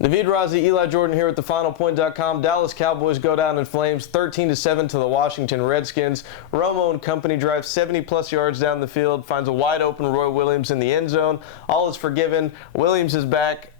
Razi Eli Jordan here at TheFinalPoint.com. Dallas Cowboys go down in flames 13-7 to the Washington Redskins. Romo and company drive 70-plus yards down the field, finds a wide-open Roy Williams in the end zone. All is forgiven. Williams is back.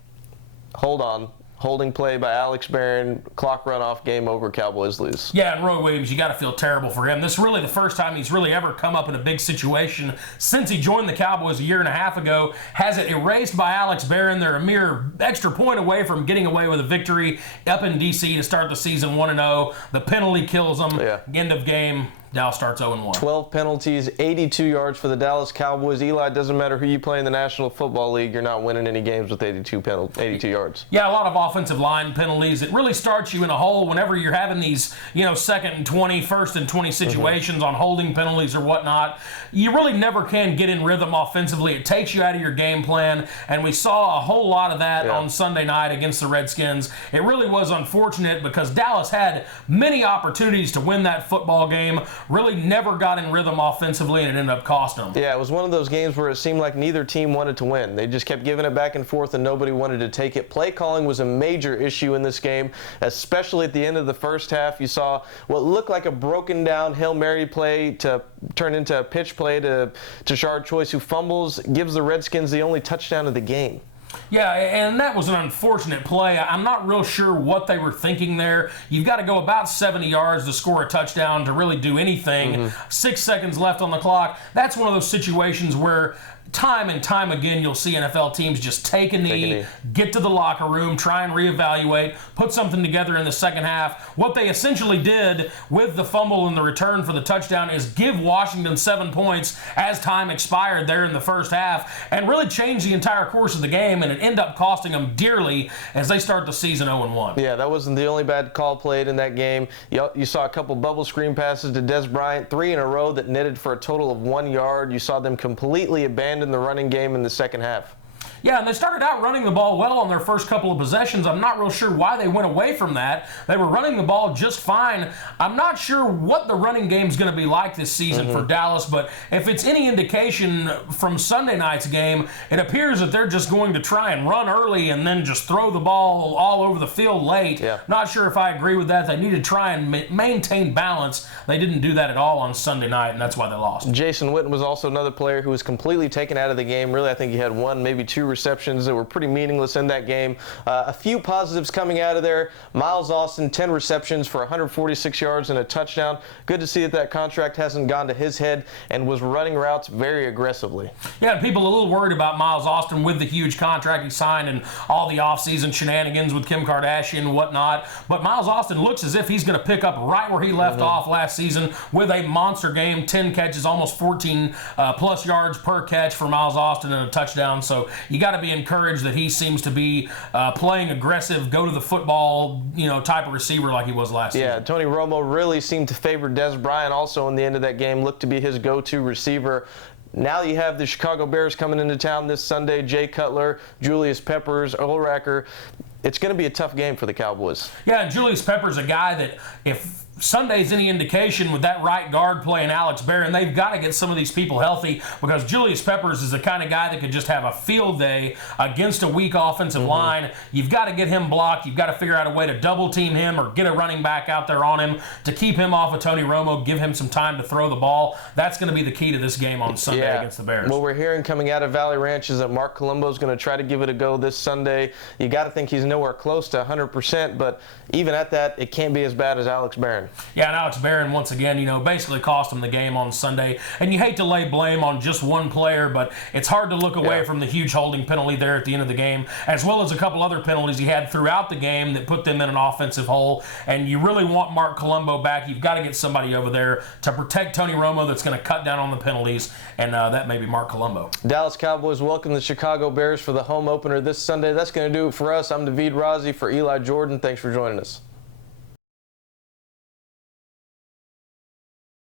Hold on. Holding play by Alex Barron, clock runoff, game over, Cowboys lose. Yeah, and Roy Williams, you got to feel terrible for him. This is really the first time he's really ever come up in a big situation since he joined the Cowboys a year and a half ago. Has it erased by Alex Barron. They're a mere extra point away from getting away with a victory up in D.C. to start the season 1-0. The penalty kills them. Yeah. End of game. Dallas starts 0-1. 12 penalties, 82 yards for the Dallas Cowboys. Eli, it doesn't matter who you play in the National Football League, you're not winning any games with 82 yards. Yeah, a lot of offensive line penalties. It really starts you in a hole whenever you're having these, second and 20, first and 20 situations on holding penalties or whatnot. You really never can get in rhythm offensively. It takes you out of your game plan, and we saw a whole lot of that on Sunday night against the Redskins. It really was unfortunate because Dallas had many opportunities to win that football game. Really never got in rhythm offensively, and it ended up costing them. Yeah, it was one of those games where it seemed like neither team wanted to win. They just kept giving it back and forth, and nobody wanted to take it. Play calling was a major issue in this game, especially at the end of the first half. You saw what looked like a broken down Hail Mary play to turn into a pitch play to Shard Choice, who fumbles, gives the Redskins the only touchdown of the game. Yeah, and that was an unfortunate play. I'm not real sure what they were thinking there. You've got to go about 70 yards to score a touchdown to really do anything. 6 seconds left on the clock. That's one of those situations where time and time again, you'll see NFL teams just take a knee, get to the locker room, try and reevaluate, put something together in the second half. What they essentially did with the fumble and the return for the touchdown is give Washington 7 points as time expired there in the first half and really change the entire course of the game, and it ended up costing them dearly as they start the season 0-1. Yeah, that wasn't the only bad call played in that game. You saw a couple bubble screen passes to Des Bryant, 3 in a row that netted for a total of 1 yard. You saw them completely abandon the running game in the second half. Yeah, and they started out running the ball well on their first couple of possessions. I'm not real sure why they went away from that. They were running the ball just fine. I'm not sure what the running game is going to be like this season for Dallas, but if it's any indication from Sunday night's game, it appears that they're just going to try and run early and then just throw the ball all over the field late. Yeah. Not sure if I agree with that. They need to try and maintain balance. They didn't do that at all on Sunday night, and that's why they lost. Jason Witten was also another player who was completely taken out of the game. Really, I think he had 1, maybe 2 receptions that were pretty meaningless in that game. A few positives coming out of there. Miles Austin, 10 receptions for 146 yards and a touchdown. Good to see that contract hasn't gone to his head and was running routes very aggressively. Yeah, and people are a little worried about Miles Austin with the huge contract he signed and all the offseason shenanigans with Kim Kardashian and whatnot. But Miles Austin looks as if he's going to pick up right where he left off last season with a monster game, 10 catches, almost 14 plus yards per catch for Miles Austin and a touchdown. So you got to be encouraged that he seems to be playing aggressive, go to the football, type of receiver like he was last season. Yeah, Tony Romo really seemed to favor Des Bryant also in the end of that game, looked to be his go-to receiver. Now you have the Chicago Bears coming into town this Sunday, Jay Cutler, Julius Peppers, Urlacher. It's going to be a tough game for the Cowboys. Yeah, and Julius Peppers, a guy that if Sunday's any indication with that right guard playing Alex Barron, they've got to get some of these people healthy because Julius Peppers is the kind of guy that could just have a field day against a weak offensive line. You've got to get him blocked. You've got to figure out a way to double team him or get a running back out there on him to keep him off of Tony Romo, give him some time to throw the ball. That's going to be the key to this game on Sunday against the Bears. What we're hearing coming out of Valley Ranch is that Mark Colombo is going to try to give it a go this Sunday. You got to think he's nowhere close to 100%, but even at that, it can't be as bad as Alex Barron. Yeah, and Alex Barron, once again, basically cost him the game on Sunday. And you hate to lay blame on just one player, but it's hard to look away from the huge holding penalty there at the end of the game, as well as a couple other penalties he had throughout the game that put them in an offensive hole. And you really want Mark Colombo back. You've got to get somebody over there to protect Tony Romo that's going to cut down on the penalties, and that may be Mark Colombo. Dallas Cowboys welcome the Chicago Bears for the home opener this Sunday. That's going to do it for us. I'm Razi for Eli Jordan. Thanks for joining us.